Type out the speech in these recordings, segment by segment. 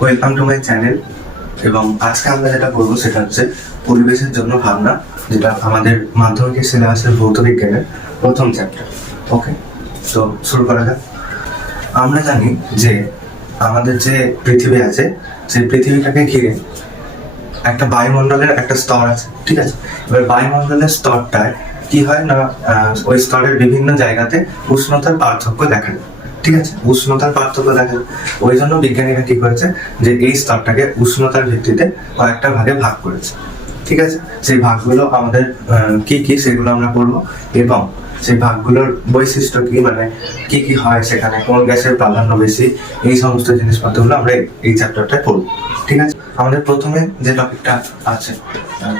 Welcome to my channel. এবং আজকে আমরা যেটা করবো সেটা হচ্ছে পরিবেশের জন্য ভাবনা, যেটা আমাদের মাধ্যমিকের সিলেবাসের ভৌত বিজ্ঞানের প্রথম চ্যাপ্টার। ওকে, তো শুরু করা যাক। আমরা জানি যে আমাদের যে পৃথিবী আছে, সেই পৃথিবীটাকে ঘিরে একটা বায়ুমণ্ডলের একটা স্তর আছে, ঠিক আছে। এবার বায়ুমণ্ডলের স্তরটায় কি হয় না, ওই স্তরের বিভিন্ন জায়গাতে উষ্ণতার পার্থক্য দেখা যায়, ঠিক আছে। উষ্ণতার পার্থক্য দেখা যায়, ওই জন্য বিজ্ঞানীরা কি করেছে যে এই স্তরটাকে উষ্ণতার ভিত্তিতে কয়েকটা ভাগে ভাগ করেছে, ঠিক আছে। সেই ভাগগুলো আমাদের কি কি সেগুলো আমরা পড়বো, এবং সেই ভাগগুলোর বৈশিষ্ট্য কি, মানে কি কি হয় সেখানে, কোন গ্যাসের প্রাধান্য বেশি, এই সমস্ত জিনিসপত্রগুলো আমরা এই চ্যাপ্টারটায় পড়বো, ঠিক আছে। আমাদের প্রথমে যে টপিকটা আছে,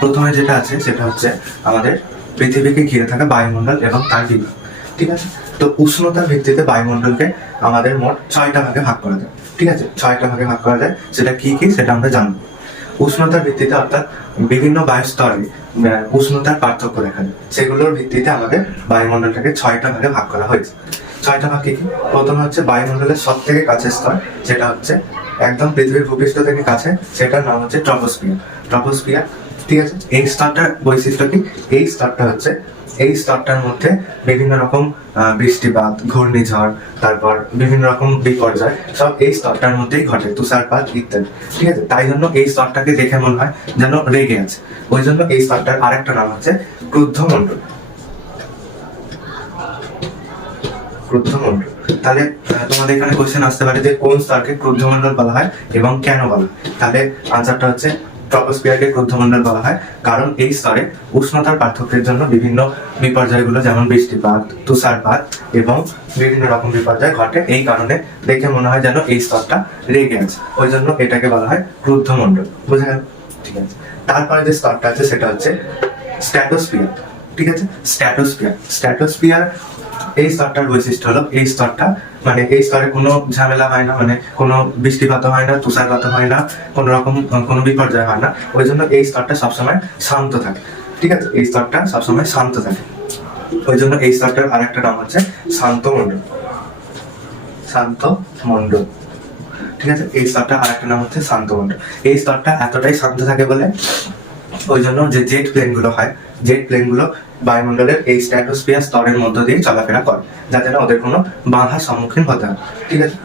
প্রথমে যেটা আছে সেটা হচ্ছে আমাদের পৃথিবীকে ঘিরে থাকা বায়ুমণ্ডল এবং তার বিভাগ, ঠিক আছে। তো উষ্ণতার ভিত্তিতে বায়ুমণ্ডলকে আমাদের মোট 6টা ভাগে ভাগ করা যায়, ঠিক আছে। 6টা ভাগে ভাগ করা যায়, সেটা কি কি সেটা আমরা জানবো। উষ্ণতার ভিত্তিতে, অর্থাৎ বিভিন্ন বায়ু স্তরে উষ্ণতার পার্থক্য দেখা যায়, সেগুলোর ভিত্তিতে আমাদের বায়ুমণ্ডলটাকে 6টা ভাগে ভাগ করা হয়েছে। 6টা ভাগ কি কি? প্রথমে হচ্ছে বায়ুমণ্ডলের সব থেকে কাছের স্তর, যেটা হচ্ছে একদম পৃথিবীর ভূপৃষ্ঠ থেকে কাছে, সেটার নাম হচ্ছে ট্রপোস্ফিয়ার। ট্রপোস্ফিয়ার, ঠিক আছে। এই স্তরটার বৈশিষ্ট্য কি? এই স্তরটা হচ্ছে, এই স্তরটার মধ্যে বিভিন্ন রকম বৃষ্টিপাত, ঘূর্ণিঝড়, তারপর বিভিন্ন রকম বিপর্যয় সব এই স্তরটার মধ্যেই ঘটে, তুষারপাত ইত্যাদি, ঠিক আছে। তাই জন্য এই স্তরটাকে দেখে মনে হয় যেন রেগে আছে, ওই জন্য এই স্তরটার আরেকটা নাম হচ্ছে ক্রুদ্ধমণ্ডল। ক্রুদ্ধমণ্ডল। তাহলে তোমাদের এখানে কোশ্চেন আসতে পারে যে কোন স্তরকে ক্রুদ্ধমণ্ডল বলা হয় এবং কেন বলা হয়। তাহলে আনসারটা হচ্ছে ট্রপোস্ফিয়ারকে ক্রুদ্ধমণ্ডল বলা হয় কারণ এই স্তরে উষ্ণতার পার্থক্যের জন্য বিভিন্ন বিপর্যয়গুলো, যেমন বৃষ্টিপাত, তুষারপাত এবং বিভিন্ন রকম বিপর্যয় ঘটে। এই কারণে দেখে মনে হয় যেন এই স্তরটা রেগে আছে, ওই জন্য এটাকে বলা হয় ক্রুদ্ধমণ্ডল। বুঝা গেল? ঠিক আছে। তারপরে যে স্তরটা আছে সেটা হচ্ছে স্ট্র্যাটোস্ফিয়ার, ঠিক আছে। স্ট্র্যাটোস্ফিয়ার, স্ট্র্যাটোস্ফিয়ার এই স্তরটার বৈশিষ্ট্য হলো, এই স্তরটা মানে এই স্তরে কোনো ঝামেলা হয় না, মানে কোনো বৃষ্টিপাত হয় না, তুষারপাত হয় না, কোনো রকম কোনো বিপর্যয় হয় না, ওই জন্য এই স্তরটা সবসময় শান্ত থাকে, ঠিক আছে। এই স্তরটা সবসময় শান্ত থাকে, ওই জন্য এই স্তরটার আরেকটা নাম হচ্ছে শান্ত মণ্ডল। শান্ত মণ্ডল, ঠিক আছে। এই স্তরটা আরেকটা নাম হচ্ছে শান্ত মণ্ডল। এই স্তরটা এতটাই শান্ত থাকে বলে ওই জন্য যে জেট প্লেন গুলো হয়, জেট প্লেন গুলো বায়ুমণ্ডলের এই স্ট্র্যাটোস্ফিয়ার স্তরের মধ্য দিয়ে চলাফেরা করে, যাতে না ওদের কোনো বাধার সম্মুখীন হতে হয়, ঠিক আছে।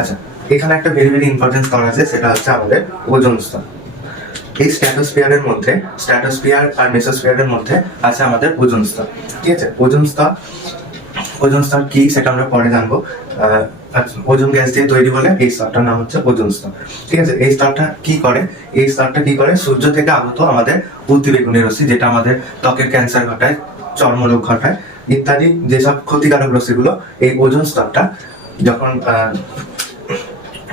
আচ্ছা, এখানে একটা ভেরি ভেরি ইম্পর্টেন্ট স্তর আছে, সেটা হচ্ছে আমাদের ওজোন স্তর। এই স্ট্র্যাটোস্ফিয়ারের মধ্যে, স্ট্র্যাটোস্ফিয়ার আর মেসোস্ফিয়ারের মধ্যে আছে আমাদের ওজোন স্তর, ঠিক আছে। ওজোন স্তর, ওজোন স্তর কি সেটা আমরা পরে জানবো। ওজোন গ্যাস দিয়ে তৈরি বলে এই স্তরটার নাম হচ্ছে ওজোন স্তর, ঠিক আছে। এই স্তরটা কি করে? এই স্তরটা কি করে? সূর্য থেকে আগত আমাদের অতিবেগুনি রশ্মি, যেটা আমাদের ত্বকের ক্যান্সার ঘটায়, চর্মরোগ ঘটায় ইত্যাদি যেসব ক্ষতিকারক রশ্মিগুলো, এই ওজোন স্তরটা যখন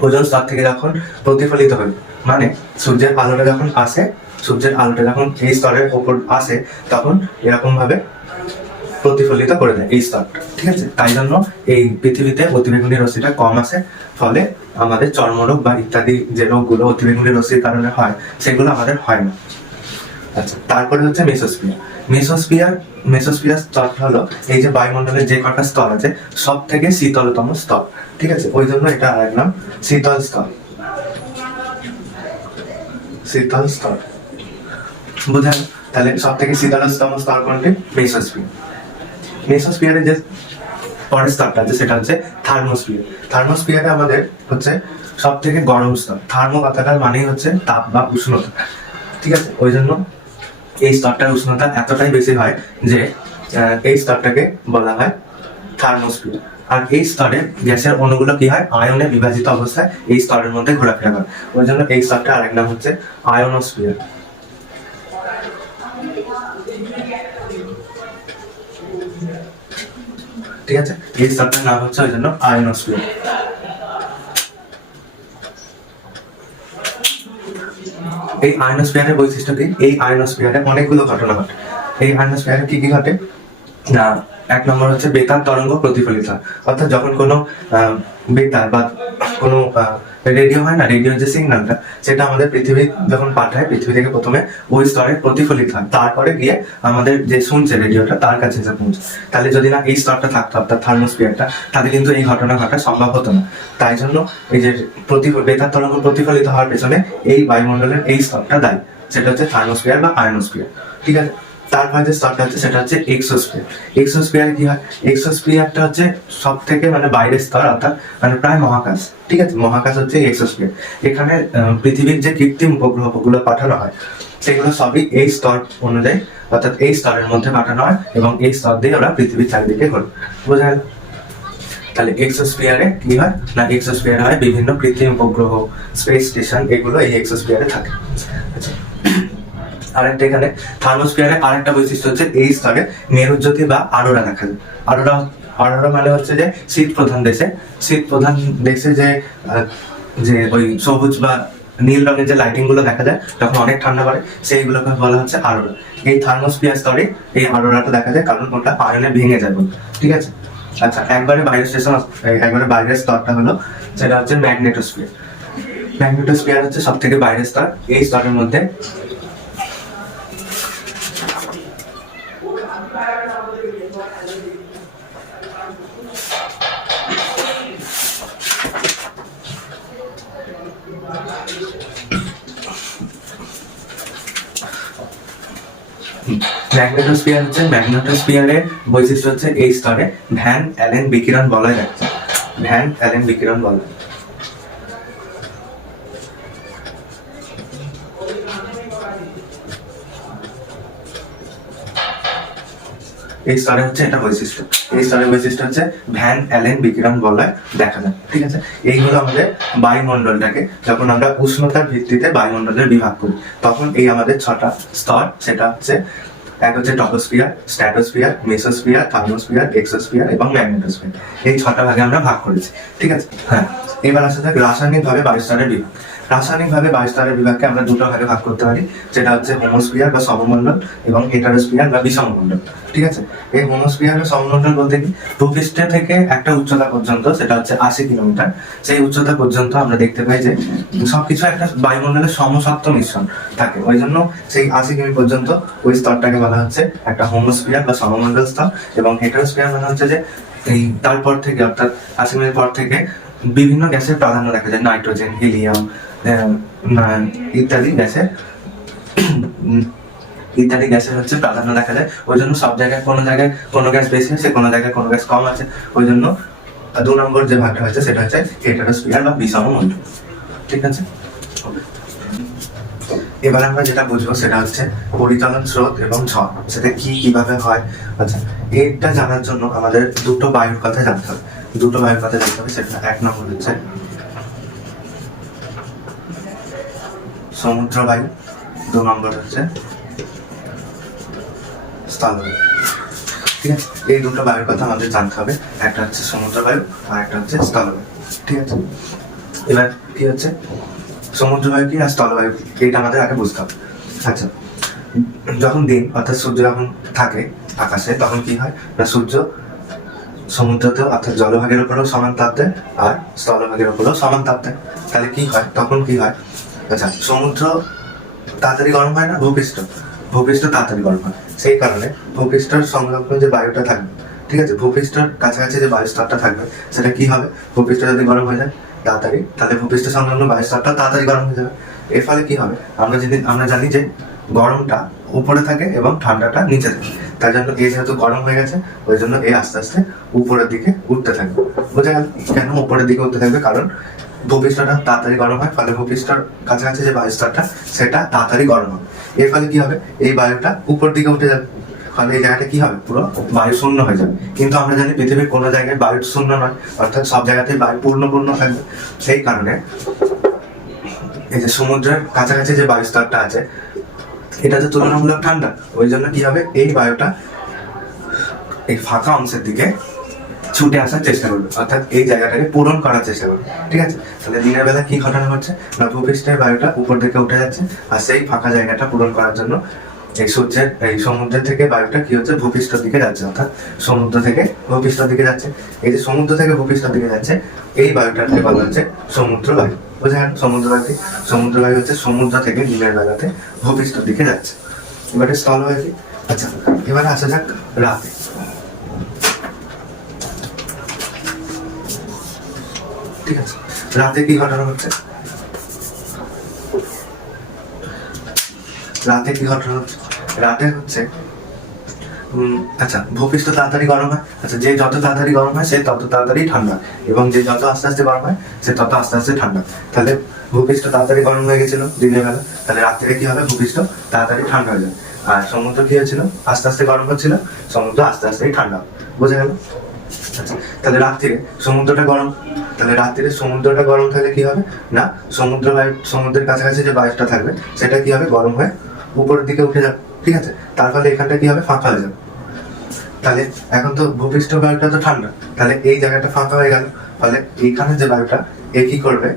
ওজোন স্তর থেকে যখন প্রতিফলিত হয়, মানে সূর্যের আলোটা যখন আসে, সূর্যের আলোটা যখন এই স্তরের উপর আসে, তখন এরকম ভাবে প্রতিফলিত করে দেয় এই স্তরটা, ঠিক আছে। তাই জন্য এই পৃথিবীতে অতিবেগুনি রশ্মিটা কম আসে, ফলে আমাদের চর্মরোগ বা ইত্যাদি যে রোগগুলো অতিবেগুনি রশ্মির কারণে হয়, সেগুলো আমাদের হয় না। আচ্ছা, তারপরে হচ্ছে মেসোস্ফিয়ার। মেসোস্ফিয়ার, মেসোস্ফিয়ার স্তরটা হলো এই যে বায়ুমণ্ডলের যে কটা স্তর আছে সব থেকে শীতলতম স্তর, ঠিক আছে। ওই জন্য এটা আরেক নাম শীতল স্তর। শীতল স্তর, বুঝলেন? তাহলে সব থেকে শীতলতম স্তর কোনটি? মেসোস্ফিয়ার। মেসোস্ফিয়ারে যে পরের স্তরটা আছে সেটা হচ্ছে থার্মোস্ফিয়ার। থার্মোস্ফিয়ারে আমাদের হচ্ছে সব থেকে গরম স্তর। থার্মো কথাটার মানেই হচ্ছে তাপ বা উষ্ণতা, ঠিক আছে। ওই জন্য এই স্তরটার উষ্ণতা এতটাই বেশি হয় যে এই স্তরটাকে বলা হয় থার্মোস্ফিয়ার। আর এই স্তরে গ্যাসের অণুগুলো কি হয়? আয়নে বিভাজিত অবস্থায় এই স্তরের মধ্যে ঘোরাফেরা করে, ওই জন্য এই স্তরটা আরেক নাম হচ্ছে আয়নোস্ফিয়ার। ঠিক আছে, এই স্তরটার নাম হচ্ছে ওই জন্য আয়নোস্ফিয়ার। এই আয়নোস্ফিয়ারের বৈশিষ্ট্য কি? এই আয়নোস্ফিয়ারে অনেকগুলো ঘটনা ঘটে। এই আয়নোস্ফিয়ারে কি কি ঘটে না, এক নম্বর হচ্ছে বেতার তরঙ্গ প্রতিফলিত হয়, অর্থাৎ যখন কোনো বেতার বা কোনো রেডিও হয় না, রেডিওর যে সিগন্যালটা সেটা আমাদের পৃথিবী যখন পাঠায়, পৃথিবী থেকে প্রথমে ওই স্তরে প্রতিফলিত হয়, তারপরে গিয়ে আমাদের যে শুনছে রেডিওটা তার কাছে এসে পৌঁছে। তাহলে যদি না এই স্তরটা থাকতো অর্থাৎ থার্মোস্ফিয়ারটা, তাহলে কিন্তু এই ঘটনা ঘটা সম্ভব হতো না। তাই জন্য এই যে বেতার তরঙ্গ প্রতিফলিত হওয়ার পেছনে এই বায়ুমণ্ডলের এই স্তরটা দায়ী, সেটা হচ্ছে থার্মোস্ফিয়ার বা আয়নোস্ফিয়ার। ঠিক আছে, তারপর যে স্তরটা হচ্ছে সেটা হচ্ছে এক্সোস্ফিয়ার। এক্সোস্ফিয়ার কি হয়? এক্সোস্ফিয়ারটা হচ্ছে সব থেকে মানে বাইরের স্তর, অর্থাৎ মানে প্রায় মহাকাশ। ঠিক আছে, মহাকাশ হচ্ছে এক্সোস্ফিয়ার। এখানে পৃথিবীর যে কৃত্রিম উপগ্রহগুলো পাঠানো হয় সেগুলো সবই এই স্তর অনুযায়ী, অর্থাৎ এই স্তরের মধ্যে পাঠানো হয় এবং এই স্তর দিয়ে ওরা পৃথিবীর চারিদিকে ঘোরে। বোঝা গেল? তাহলে এক্সোস্ফিয়ারে কি হয় না, এক্সোস্ফিয়ারে হয় বিভিন্ন কৃত্রিম উপগ্রহ, স্পেস স্টেশন, এগুলো এই এক্সোস্ফিয়ারে থাকে। আচ্ছা, আরেকটা এখানে থার্মোস্ফিয়ারে আরেকটা বৈশিষ্ট্য হচ্ছে এই স্তরে মেরুজ্যোতি বা আরোরা দেখা যায়। আরোরা মানে হচ্ছে যে শীত প্রধান দেশে যে ওই সবুজ বা নীল রঙের যে লাইটিং গুলো দেখা যায় যখন অনেক ঠান্ডা পড়ে, সেইগুলোকে বলা হচ্ছে আরোরা। এই থার্মোস্ফিয়ার স্তরে এই আরোরাটা দেখা যায়, কারণ ওটা আয়নে ভেঙে যাবে। ঠিক আছে। আচ্ছা, একবারে বাইরের স্তরটা হলো সেটা হচ্ছে ম্যাগনেটোস্ফিয়ার। ম্যাগনেটোস্ফিয়ার হচ্ছে সব থেকে বাইরের স্তর। এই স্তরের মধ্যে ম্যাগনেটোস্ফিয়ারের বৈশিষ্ট্য হচ্ছে এই স্তরে ভ্যান অ্যালেন বিকিরণ বলয় রাখছে। ভ্যান অ্যালেন বিকিরণ বলয়। এই স্তরে হচ্ছে এটা বৈশিষ্ট্য। এই স্তরের বৈশিষ্ট্য হচ্ছে ভ্যান অ্যালেন বিকিরণ বলয় দেখা যায়। ঠিক আছে, এইগুলো আমাদের বায়ুমণ্ডলটাকে যখন আমরা উষ্ণতার ভিত্তিতে বায়ুমণ্ডলের বিভাগ করি, তখন এই আমাদের 6টা স্তর, সেটা হচ্ছে এক হচ্ছে troposphere, stratosphere, mesosphere, thermosphere, exosphere এবং ম্যাগনেটোস্ফিয়ার। এই 6টা ভাগে আমরা ভাগ করেছি। ঠিক আছে। হ্যাঁ, এবার আসা যাক রাসায়নিকভাবে বায়ুস্তরের বিভাগ। রাসায়নিকভাবে বায়ুস্তরের বিভাগকে আমরা দুটো ভাগে ভাগ করতে পারি, যেটা হচ্ছে হোমোস্ফিয়ার বা সমমণ্ডল এবং হেটারোস্ফিয়ার বা বিষমমণ্ডল। ঠিক আছে, এই হোমোস্ফিয়ার বা সমমণ্ডল বলতে কি, ভূপৃষ্ঠ থেকে একটা উচ্চতা পর্যন্ত, সেটা হচ্ছে 80 কিলোমিটার, সেই উচ্চতা পর্যন্ত আমরা দেখতে পাই যে সবকিছু একটা বায়ুমণ্ডলের সমসত্ব মিশ্রণ থাকে। ওই জন্য সেই 80 কিমি পর্যন্ত ওই স্তরটাকে বলা হচ্ছে একটা হোমোস্ফিয়ার বা সমমণ্ডল স্তর। এবং হেটারোস্ফিয়ার মানে হচ্ছে যে এই তারপর থেকে, অর্থাৎ 80 কিমির পর থেকে বিভিন্ন গ্যাসের প্রাধান্য দেখা যায়, নাইট্রোজেন, হিলিয়াম ইত্যাদি গ্যাসের হচ্ছে প্রাধান্য দেখা যায়। ওই জন্য সব জায়গায় কোনো গ্যাস বেশি আছে, কোনো জায়গায় কোনো গ্যাস কম আছে। ওই জন্য 2 নম্বর যে ভাগটা হচ্ছে সেটা হচ্ছে হেটারোস্ফিয়ার বা বিষমমণ্ডল। ঠিক আছে। এবার আমরা যেটা বুঝবো সেটা হচ্ছে পরিচালন স্রোত এবং ঝড়, সেটা কিভাবে হয়। আচ্ছা, এটা জানার জন্য আমাদের দুটো বায়ুর কথা জানতে হবে। সেটা 1 নম্বর হচ্ছে সমুদ্র বায়ু, 2 নম্বর হচ্ছে স্থলবায়ু। ঠিক আছে, এই দুটো বায়ুর কথা আমাদের জানতে হবে। একটা হচ্ছে সমুদ্র বায়ু আর একটা হচ্ছে স্থলবায়ু। ঠিক আছে, এবার কি হচ্ছে সমুদ্র বায়ু কি আর স্থলবায়ু কি, এটা আমাদের আগে বুঝতে হবে। আচ্ছা, যখন দিন অর্থাৎ সূর্য যখন থাকে আকাশে, তখন কি হয় না, সূর্য সমুদ্রতেও অর্থাৎ জলভাগের উপরেও সমান তাপ দেয় আর স্থলভাগের উপরেও সমান তাপ দেয়। তাহলে কি হয়, তখন কি হয়, আচ্ছা, সমুদ্র তাড়াতাড়ি গরম হয় না, ভূপৃষ্ঠ তাড়াতাড়ি গরম হয়। সেই কারণে ভূপৃষ্ঠের সংলগ্ন যে বায়ুটা থাকবে, ঠিক আছে, ভূপৃষ্ঠের কাছাকাছি যে বায়ু স্তরটা থাকবে, সেটা কি হবে, ভূপৃষ্ঠ যদি গরম হয়ে যায় তাড়াতাড়ি, তাহলে ভূপৃষ্ঠ সংলগ্ন বায়ু স্তরটা তাড়াতাড়ি গরম হয়ে যাবে। এর ফলে কি হবে, আমরা জানি যে গরমটা উপরে থাকে এবং ঠান্ডাটা নিচে থাকে। তার জন্য এ যেহেতু গরম হয়ে গেছে, ওই জন্য এ আস্তে আস্তে উপরের দিকে উঠতে থাকবে। বোঝা গেল কেন উপরের দিকে উঠতে থাকবে, কারণ ভূপৃষ্ঠটা তাড়াতাড়ি গরম হয়, ফলে ভূপৃষ্ঠের কাছাকাছি যে বায়ুস্তরটা সেটা তাড়াতাড়ি গরম হবে। এর ফলে কি হবে, এই বায়ুটা উপর দিকে উঠে যাবে, ফলে এই জায়গাটা কি হবে, পুরো বায়ু শূন্য হয়ে যাবে। কিন্তু আমরা জানি পৃথিবীর কোনো জায়গায় বায়ু শূন্য নয়, অর্থাৎ সব জায়গাতেই বায়ু পূর্ণ থাকবে। সেই কারণে এই যে সমুদ্রের কাছাকাছি যে বায়ুস্তরটা আছে, এটা যে তুলনামূলক ঠান্ডা, ওই জন্য কি হবে, এই বায়ুটা এই ফাঁকা অংশের দিকে ছুটে আসার চেষ্টা করবে, অর্থাৎ এই জায়গাটাকে পূরণ করার চেষ্টা করবে। ঠিক আছে, তাহলে দিনের বেলা কি ঘটনা ঘটছে না, ভূপৃষ্ঠের বায়ুটা উপর দিকে উঠে যাচ্ছে, আর সেই ফাঁকা জায়গাটা পূরণ করার জন্য এই সমুদ্রের থেকে বায়ুটা কি হচ্ছে, ভূপৃষ্ঠের দিকে যাচ্ছে, অর্থাৎ সমুদ্র থেকে ভূপৃষ্ঠের দিকে যাচ্ছে। এই যে সমুদ্র থেকে ভূপৃষ্ঠের দিকে যাচ্ছে, এই বায়ুটাকে বলা হচ্ছে সমুদ্র বায়ু। বোঝা গেল? সমুদ্রবায়ু হচ্ছে সমুদ্র থেকে দিনের বেলাতে ভূপৃষ্ঠের দিকে যাচ্ছে। এবারে স্থলবায়ু কি? আচ্ছা, এবারে আসা যাক রাতে। ঠিক আছে, রাতে কি ঘটনা হচ্ছে? রাতে হচ্ছে আচ্ছা, ভূপৃষ্ঠ তাড়াতাড়ি গরম হয়। আচ্ছা, যে যত তাড়াতাড়ি গরম হয় সে তত তাড়াতাড়ি ঠান্ডা, এবং যে যত আস্তে আস্তে গরম হয় সে তত আস্তে আস্তে ঠান্ডা। তাহলে ভূপৃষ্ঠ তাড়াতাড়ি গরম হয়ে গেছিল দিনের বেলা, তাহলে রাত্রে কি হবে? ভূপৃষ্ঠ তাড়াতাড়ি ঠান্ডা হয়ে যাবে। আর সমুদ্র কি হয়েছিল? আস্তে আস্তে গরম হচ্ছিল, সমুদ্র আস্তে আস্তেই ঠান্ডা। বোঝা গেল? আচ্ছা, তাহলে রাত্রিরে সমুদ্রটা গরম, তাহলে রাত্রিরে সমুদ্রটা গরম থাকলে কি হবে না, সমুদ্রের কাছাকাছি যে বায়ুটা থাকবে সেটা কি হবে? গরম হয়ে উপরের দিকে উঠে যাবে। ঠিক আছে, তার ফলে এখানটা কি হবে? ফাঁকা হয়ে যাবে। তাহলে এখন তো ভূপৃষ্ঠ বায়ুটা তো ঠান্ডা, তাহলে এই জায়গাটা ফাঁকা হয়ে গেল, ফলে এইখানে যে বায়ুটা এ কি করবে?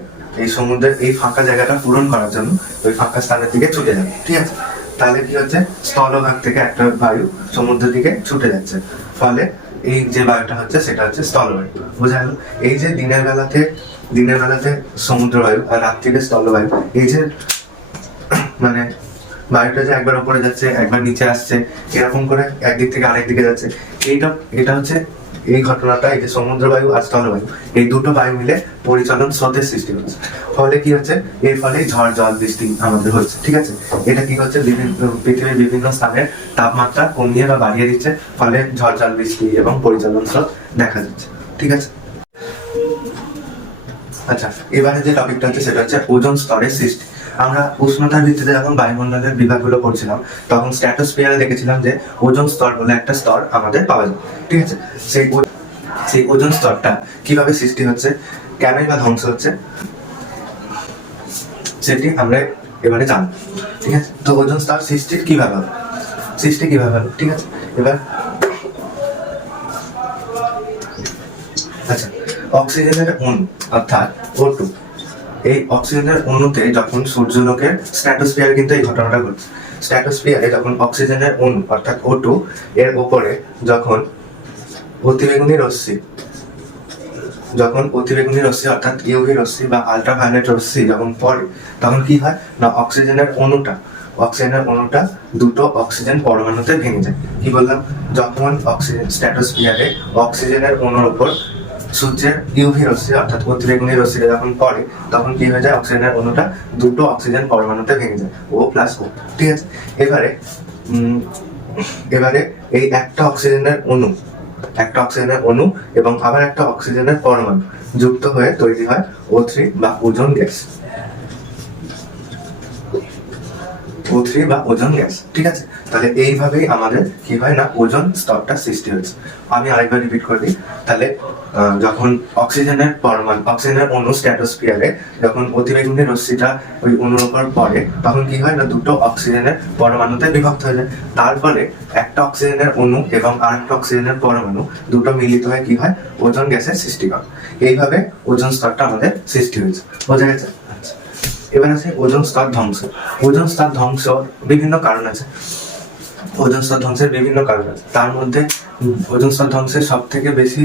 এই সমুদ্রের এই ফাঁকা জায়গাটা পূরণ করার জন্য ওই ফাঁকা স্থানের দিকে ছুটে যাবে। ঠিক আছে, তাহলে কি হচ্ছে? স্থলভাগ থেকে একটা বায়ু সমুদ্রের দিকে ছুটে যাচ্ছে, ফলে এই যে বায়ুটা হচ্ছে সেটা হচ্ছে স্থলবায়ু। বোঝা গেল? এই যে দিনের বেলাতে সমুদ্র বায়ু আর রাত্রিরে স্থলবায়ু, এই যে মানে বায়ুটা যে একবার উপরে যাচ্ছে একবার নিচে আসছে, এরকম করে একদিক থেকে আরেক দিকে যাচ্ছে, এটা হচ্ছে এই ঘটনাটা, এই যে সমুদ্র বায়ু আর স্থলবায়ু, এই দুটো বায়ু মিলে পরিচালন স্রোতের সৃষ্টি হচ্ছে। ফলে কি হচ্ছে? এর ফলে ঝড় জল বৃষ্টি আমাদের হচ্ছে। ঠিক আছে, এটা কি হচ্ছে? পৃথিবীর বিভিন্ন স্থানের তাপমাত্রা কমিয়ে বা বাড়িয়ে দিচ্ছে, ফলে ঝড় জল বৃষ্টি এবং পরিচালন স্রোত দেখা যাচ্ছে। ঠিক আছে, আচ্ছা, এবারে যে টপিকটা হচ্ছে সেটা হচ্ছে ওজোন স্তরের সৃষ্টি। আমরা উষ্ণতার ভিত্তিতে যখন বায়ুমণ্ডলের বিভাগগুলো পড়ছিলাম তখন স্ট্র্যাটোস্ফিয়ারে দেখেছিলাম যে ওজোন স্তর বলে একটা স্তর আমাদের পাওয়া যায়। ঠিক আছে, সেই ওজোন স্তরটা কিভাবে সৃষ্টি হচ্ছে, কেনই বা ধ্বংস হচ্ছে, সেটি আমরা এবারে জানবো। ঠিক আছে, তো ওজোন স্তর সৃষ্টি কিভাবে হবে? ঠিক আছে, এবার আচ্ছা, অক্সিজেনের অণু অর্থাৎ O2, এই অক্সিজেনের অণুতে যখন সূর্যলোকের স্ট্র্যাটোস্ফিয়ারে কিন্তু এই ঘটনাটা ঘটছে। স্ট্র্যাটোস্ফিয়ারে যখন অক্সিজেনের অণু অর্থাৎ O2 এর উপরে যখন অতিবেগুনি রশ্মি অর্থাৎ ইউভি রশ্মি বা আল্ট্রাভায়োলেট রশ্মি যখন পড়ে, তখন কি হয় না, অক্সিজেনের অণুটা দুটো অক্সিজেন পরমাণুতে ভেঙে যায়। কি বললাম? যখন স্ট্র্যাটোস্ফিয়ারে অক্সিজেনের অণুর উপর সূর্যের ইউভি রশ্মি অর্থাৎ অতিবেগুনি রশ্মিটা যখন পড়ে, তখন কি হয়ে যায়? অক্সিজেনের অণুটা দুটো অক্সিজেন পরমাণুতে ভেঙে যায়, O+O। ঠিক আছে, এবারে এই একটা অক্সিজেনের অণু এবং আবার একটা অক্সিজেনের পরমাণু যুক্ত হয়ে তৈরি হয় O3 বা ওজোন গ্যাস। ঠিক আছে, তাহলে এইভাবেই আমাদের কি হয় না, ওজোন স্তরটা সৃষ্টি হয়েছে। আমি আরেকবার রিপিট করে দিই। তাহলে যখন অক্সিজেনের অণু স্ট্র্যাটোস্ফিয়ারে যখন অতিবেগুনি রশ্মিটা ওই অণুর উপর পড়ে, তখন কি হয় না, দুটো অক্সিজেনের পরমাণুতে বিভক্ত হয়ে যায়। তারপরে একটা অক্সিজেনের অণু এবং আরেকটা অক্সিজেনের পরমাণু দুটো মিলিত হয়ে কি হয়? ওজোন গ্যাসের সৃষ্টি হয়। এইভাবে ওজোন স্তরটা আমাদের সৃষ্টি হয়েছে। বোঝা গেছে? এবার আছে ওজোন স্তর ধ্বংস। ওজোন স্তর ধ্বংস বিভিন্ন কারণ আছে। তার মধ্যে ওজোন স্তর ধ্বংসের সব থেকে বেশি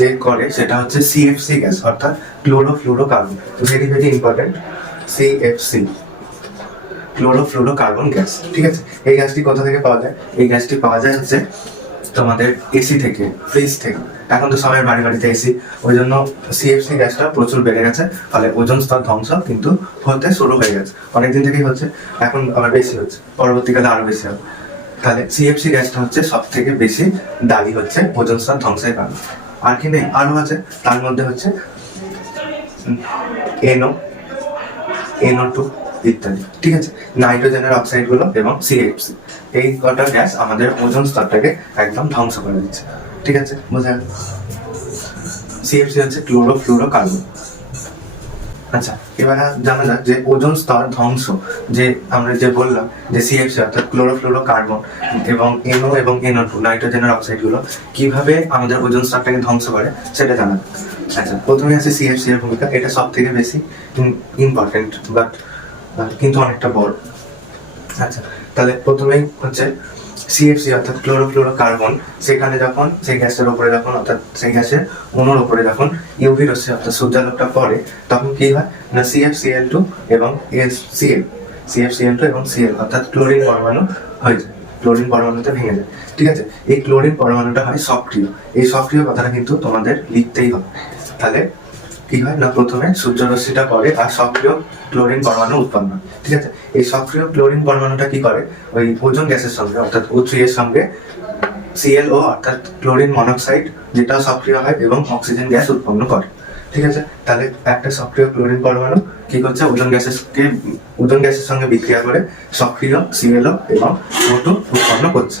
যে করে সেটা হচ্ছে সিএফসি গ্যাস অর্থাৎ chlorofluorocarbon. Very very important, CFC, chlorofluorocarbon gas. ঠিক আছে, এই গ্যাসটি কোথা থেকে পাওয়া যায়? এই গ্যাসটি পাওয়া যায় হচ্ছে তোমাদের এসি থেকে, ফ্রিজ থেকে। এখন তো সবাই বাড়িতে এসি, ওই জন্য সিএফসি গ্যাসটা প্রচুর বেড়ে গেছে, ফলে ওজোন স্তর ধ্বংস কিন্তু হতে শুরু হয়ে গেছে, অনেকদিন থেকেই হচ্ছে, এখন আবার বেশি হচ্ছে, পরবর্তীকালে আরো বেশি হবে। তাহলে সিএফসি গ্যাসটা হচ্ছে সব থেকে বেশি দায়ী হচ্ছে ওজোন স্তর ধ্বংসের কারণে। আর কি নেই, আরো আছে, তার মধ্যে হচ্ছে NO2 ইত্যাদি। ঠিক আছে, নাইট্রোজেনের অক্সাইড গুলো এবং সিএফসি, এই কটা গ্যাস আমাদের ওজোন স্তরটাকে একদম ধ্বংস করে দিচ্ছে। ঠিক আছে, বোঝা গেল? সিএফসি হচ্ছে ক্লোরোফ্লুরোকার্বন। আচ্ছা, এবার জানা যাক যে ওজোন স্তর ধ্বংস, যে আমরা যে বললাম যে সিএফসি অর্থাৎ ক্লোরোফ্লুরোকার্বন এবং NO এবং NO2 নাইট্রোজেনের অক্সাইড গুলো কিভাবে আমাদের ওজোন স্তরটাকে ধ্বংস করে সেটা জানা যাক। আচ্ছা, প্রথমে আছে সিএফসি এর ভূমিকা। এটা সব থেকে বেশি ইম্পর্টেন্ট, বাট কিন্তু অনেকটা বড়। আচ্ছা, তাহলে প্রথমেই হচ্ছে সিএফসি অর্থাৎ ক্লোরোফ্লোরোকার্বন সেখানে যখন সেই গ্যাসের উপরে যখন অর্থাৎ সেই গ্যাসের অণুর উপরে যখন ইউভি রশ্মি অর্থাৎ সূর্যালোকটা পড়ে তখন কি হয় না CFCl2 এবং CFCl2 এবং Cl অর্থাৎ ক্লোরিন পরমাণু হয়ে যায়, ক্লোরিন পরমাণুতে ভেঙে যায়। ঠিক আছে, এই ক্লোরিন পরমাণুটা হয় সক্রিয়। এই সক্রিয় কথাটা কিন্তু তোমাদের লিখতেই হবে। তাহলে কি হয় না প্রথমে সূর্যরশ্মিটা পড়ে আর সক্রিয় ক্লোরিন পরমাণু উৎপন্ন হয়। ঠিক আছে, এই সক্রিয় ক্লোরিন পরমাণুটা কি করে ওই ওজোন গ্যাসের সঙ্গে অর্থাৎ O3 এর সঙ্গে ClO অর্থাৎ ক্লোরিন মনোক্সাইড যেটা সক্রিয় হয় এবং অক্সিজেন গ্যাস উৎপন্ন করে। ঠিক আছে, তাহলে একটা সক্রিয় ক্লোরিন পরমাণু কি করছে ওজোন গ্যাসের সঙ্গে বিক্রিয়া করে সক্রিয় ClO এবং O2 উৎপন্ন করছে।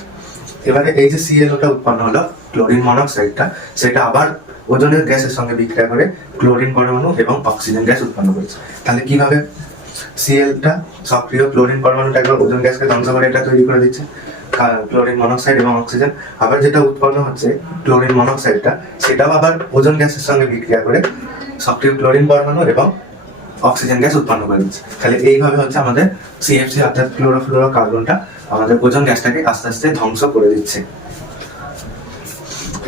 এবারে এই যে ClOটা উৎপন্ন হলো ক্লোরিন মনোক্সাইডটা সেটা আবার ওজনের গ্যাসের সঙ্গে বিক্রিয়া করে ক্লোরিন পরমাণু এবং অক্সিজেন গ্যাস উৎপন্ন করছে। তাহলে কিভাবে Clটা সক্রিয় ক্লোরিন পরমাণুটা একবার ওজোন গ্যাসকে ধ্বংস করে এটা তৈরি করে দিচ্ছে ক্লোরিন মনোক্সাইড এবং অক্সিজেন। আবার যেটা উৎপন্ন হচ্ছে ক্লোরিন মনোক্সাইডটা সেটাও আবার ওজোন গ্যাসের সঙ্গে বিক্রিয়া করে সক্রিয় ক্লোরিন পরমাণু এবং অক্সিজেন গ্যাস উৎপন্ন করে দিচ্ছে। তাহলে এইভাবে হচ্ছে আমাদের CFC অর্থাৎ ক্লোরোফ্লোরোকার্বনটা আমাদের ওজোন গ্যাসটাকে আস্তে আস্তে ধ্বংস করে দিচ্ছে।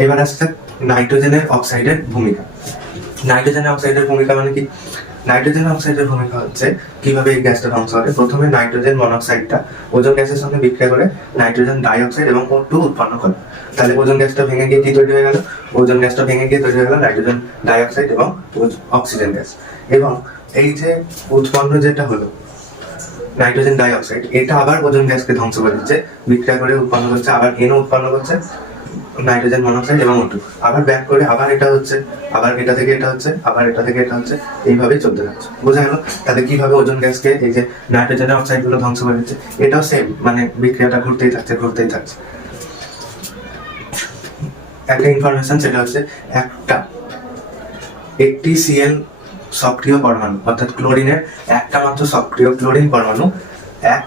এবার আসছে নাইট্রোজেনের অক্সাইডের ভূমিকা। নাইট্রোজেনের অক্সাইডের ভূমিকা মানে কি? নাইট্রোজেন অক্সাইডের ভূমিকা হচ্ছে কিভাবে এই গ্যাসটা ধ্বংস করে। প্রথমে নাইট্রোজেন মনোক্সাইডটা ওজোন গ্যাসের সঙ্গে বিক্রিয়া করে নাইট্রোজেন ডাইঅক্সাইড এবং O2 উৎপন্ন করে। তাহলে ওজোন গ্যাসটা ভেঙে গিয়ে কি তৈরি হয়ে গেল? ওজোন গ্যাসটা ভেঙে গিয়ে তৈরি হয়ে গেল নাইট্রোজেন ডাইঅক্সাইড এবং অক্সিজেন গ্যাস। এবং এই যে উৎপন্ন যেটা হলো নাইট্রোজেন ডাইঅক্সাইড এটা আবার ওজোন গ্যাসকে ধ্বংস করে দিচ্ছে, বিক্রিয়া করে উৎপন্ন করছে, আবার NO উৎপন্ন করছে নাইট্রোজেন মনোক্সাইড এবং O2, আবার ব্যাক করে আবার এটা হচ্ছে, আবার এটা থেকে এটা হচ্ছে, আবার এটা থেকে এটা হচ্ছে, এইভাবেই চলতে থাকছে। বোঝা গেল? তাহলে কিভাবে ওজোন গ্যাসকে এই যে নাইট্রোজেন অক্সাইড গুলো ধ্বংস করে দিচ্ছে, এটাও সেম, মানে বিক্রিয়াটা ঘুরতেই থাকছে। একটা ইনফরমেশন সেটা হচ্ছে একটি Cl সক্রিয় পরমাণু অর্থাৎ ক্লোরিনের একটা মাত্র সক্রিয় ক্লোরিন পরমাণু 1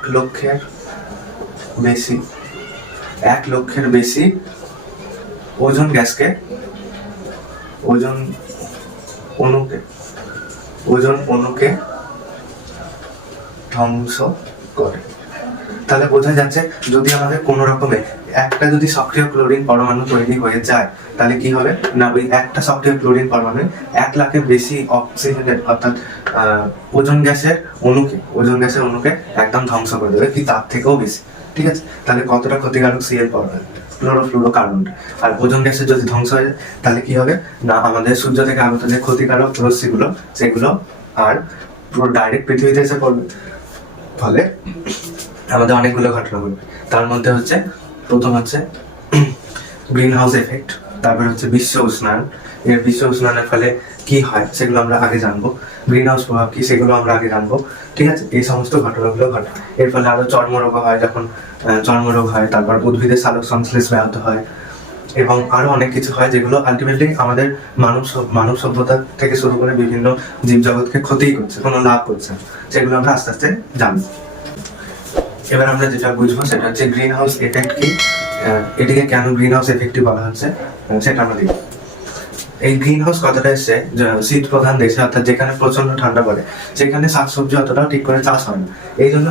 লক্ষের বেশি ওজোন গ্যাসকে ওজোন অণুকে ধ্বংস করে। তাহলে বোঝা যাচ্ছে যদি আমাদের কোনো রকমে একটা যদি সক্রিয় ক্লোরিন পরমাণু তৈরি হয়ে যায় তাহলে কি হবে না ওই একটা সক্রিয় ক্লোরিন পরমাণু 1 লাখের বেশি অক্সিজেনের অর্থাৎ ওজোন গ্যাসের অণুকে একদম ধ্বংস করে দেবে, কি তার থেকেও বেশি। ঠিক আছে, তাহলে কতটা ক্ষতিকারক Cl ক্লোরোফ্লোরোকার্বনটা। আর ওজোন গ্যাসের যদি ধ্বংস হয়ে যায় তাহলে কি হবে না আমাদের সূর্য থেকে আগত যে ক্ষতিকারক রশ্মিগুলো সেগুলো আর পুরো ডাইরেক্ট পৃথিবীতে এসে পড়বে, ফলে আমাদের অনেকগুলো ঘটনা ঘটবে। তার মধ্যে হচ্ছে প্রথম হচ্ছে গ্রিন হাউস এফেক্ট, তারপর হচ্ছে বিশ্ব উষ্ণায়ন। এর বিশ্ব উষ্ণায়নের ফলে কি হয় সেগুলো আমরা আগে জানবো, গ্রিন হাউস প্রভাব কি সেগুলো আমরা আগে জানবো। ঠিক আছে, এই সমস্ত ঘটনাগুলো ঘটে। এর ফলে আরো চর্মরোগ হয়, যখন চর্মরোগ হয়, তারপর উদ্ভিদের সালোক সংশ্লেষ ব্যাহত হয় এবং আরো অনেক কিছু হয় যেগুলো আলটিমেটলি আমাদের মানব সভ্যতা থেকে শুরু করে বিভিন্ন জীবজগৎকে ক্ষতি করছে, কোনো লাভ করছে, সেগুলো আমরা আস্তে আস্তে জানবো। এবার আমরা যেটা বুঝবো সেটা হচ্ছে গ্রিন হাউস এফেক্ট কি, এটিকে কেন গ্রিন হাউস এফেক্টই বলা হচ্ছে সেটা আমরা দেখব। এই গ্রিন হাউস কথাটা এসছে শীত প্রধান দেশে, অর্থাৎ যেখানে প্রচন্ড ঠান্ডা পড়ে সেখানে শাকসবজি অতটাও ঠিক করে চাষ হয় না। এই জন্য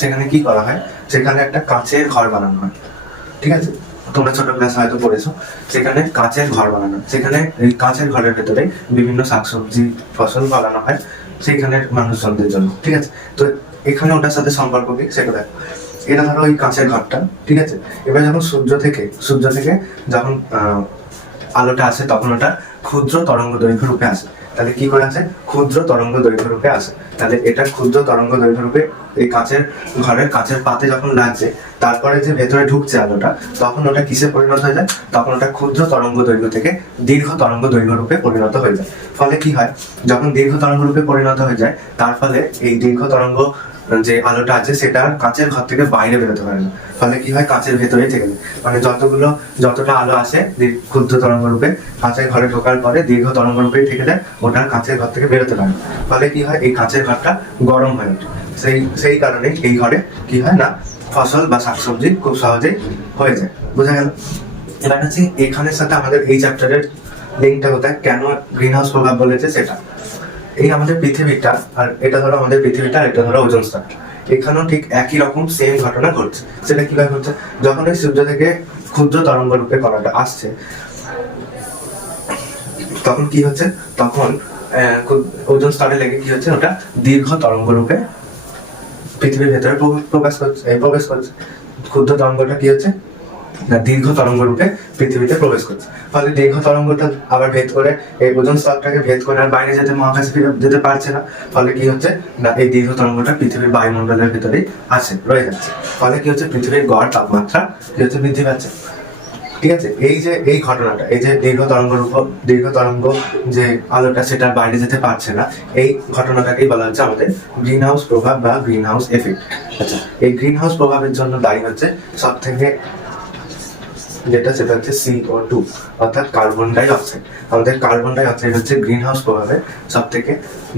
সেখানে কি করা হয়, সেখানে একটা কাঁচের ঘর বানানো হয়। ঠিক আছে, তোমরা ছোট ক্লাস হয়তো পড়েছো, সেখানে কাঁচের ঘর বানানো, সেখানে এই কাঁচের ঘরের ভেতরে বিভিন্ন শাকসবজি ফসল বানানো হয় সেখানের মানুষজনদের জন্য। ঠিক আছে, তো এখানে ওটার সাথে সম্পর্ক কি সেটা দেখো। এটা ধরো ওই কাঁচের ঘরটা, ঠিক আছে। এবার যখন সূর্য থেকে যখন আলোটা আসে তখন ওটা ক্ষুদ্র তরঙ্গ দৈর্ঘ্য রূপে আসে। তাহলে কি করে আসে? ক্ষুদ্র তরঙ্গ দৈর্ঘ্য রূপে আসে। তাহলে এটা ক্ষুদ্র তরঙ্গ দৈর্ঘ্য রূপে এই কাঁচের পাতে যখন লাগছে, তারপরে যে ভেতরে ঢুকছে আলোটা, তখন ওটা কিসে পরিণত হয়ে যায়? তখন ওটা ক্ষুদ্র তরঙ্গ দৈর্ঘ্য থেকে দীর্ঘ তরঙ্গ দৈর্ঘ্য রূপে পরিণত হয়ে যায়। ফলে কি হয়, যখন দীর্ঘ তরঙ্গ রূপে পরিণত হয়ে যায় তার ফলে এই দীর্ঘ তরঙ্গ যে আলোটা আছে সেটা কাঁচের ঘর থেকে বাইরে বেরোতে পারে না। ফলে কি হয়, কাঁচের ভেতরেই থেকে যায়। মানে যতটা আলো আসে ক্ষুদ্র তরঙ্গ রূপে কাঁচের ঘরে ঢোকার পরে দীর্ঘ তরঙ্গ রূপেই থেকে যায়, ওটা কাঁচের ঘর থেকে বেরোতে পারে না। ফলে কি হয়, এই কাঁচের ঘরটা গরম হয়ে ওঠে। সেই কারণে এই ঘরে কি হয় না ফসল বা শাকসবজি খুব সহজেই হয়ে যায়। বোঝা গেল? এবার হচ্ছে এখানের সাথে আমাদের এই চ্যাপ্টারের লিঙ্কটা কোথায়, কেন গ্রিন হাউস প্রভাব বলেছে সেটা। এই আমাদের পৃথিবীটা, আর এটা ধরো আমাদের পৃথিবীটা, আর এটা ধরো ওজোন স্তর। এখানেও ঠিক একই রকম সেম ঘটনা ঘটছে। সেটা কিভাবে ঘটছে? যখন এই সূর্য থেকে ক্ষুদ্র তরঙ্গ রূপে কণাটা আসছে, তখন কি হচ্ছে? তখন ওজোন স্তরে লেগে কি হচ্ছে? ওটা দীর্ঘ তরঙ্গ রূপে পৃথিবীর ভেতরে প্রবেশ করছে। ক্ষুদ্র তরঙ্গটা কি হচ্ছে না দীর্ঘ তরঙ্গ রূপে পৃথিবীতে প্রবেশ করছে। ফলে দীর্ঘ তরঙ্গটা আবার ভেদ করে এই ওজোন স্তরটাকে ভেদ করে আর বাইরে যেতে মহাকাশে যেতে পারছে না। ফলে কি হচ্ছে না এই দীর্ঘ তরঙ্গটা পৃথিবীর বায়ুমণ্ডলের ভিতরেই রয়ে যাচ্ছে। ফলে কি হচ্ছে? পৃথিবীর গড় তাপমাত্রা কি হচ্ছে? বৃদ্ধি পাচ্ছে। ঠিক আছে, এই যে এই ঘটনাটা, এই যে দীর্ঘ তরঙ্গ যে আলোটা সেটার বাইরে যেতে পারছে না, এই ঘটনাটাকেই বলা হচ্ছে আমাদের গ্রিন হাউস প্রভাব বা গ্রিন হাউস এফেক্ট। আচ্ছা, এই গ্রিন হাউস প্রভাবের জন্য দায়ী হচ্ছে সব থেকে সেটা হচ্ছে CO2, অর্থাৎ কার্বন ডাই অক্সাইড। আমাদের কার্বন ডাই অক্সাইড হচ্ছে গ্রিন হাউস প্রভাবের সব থেকে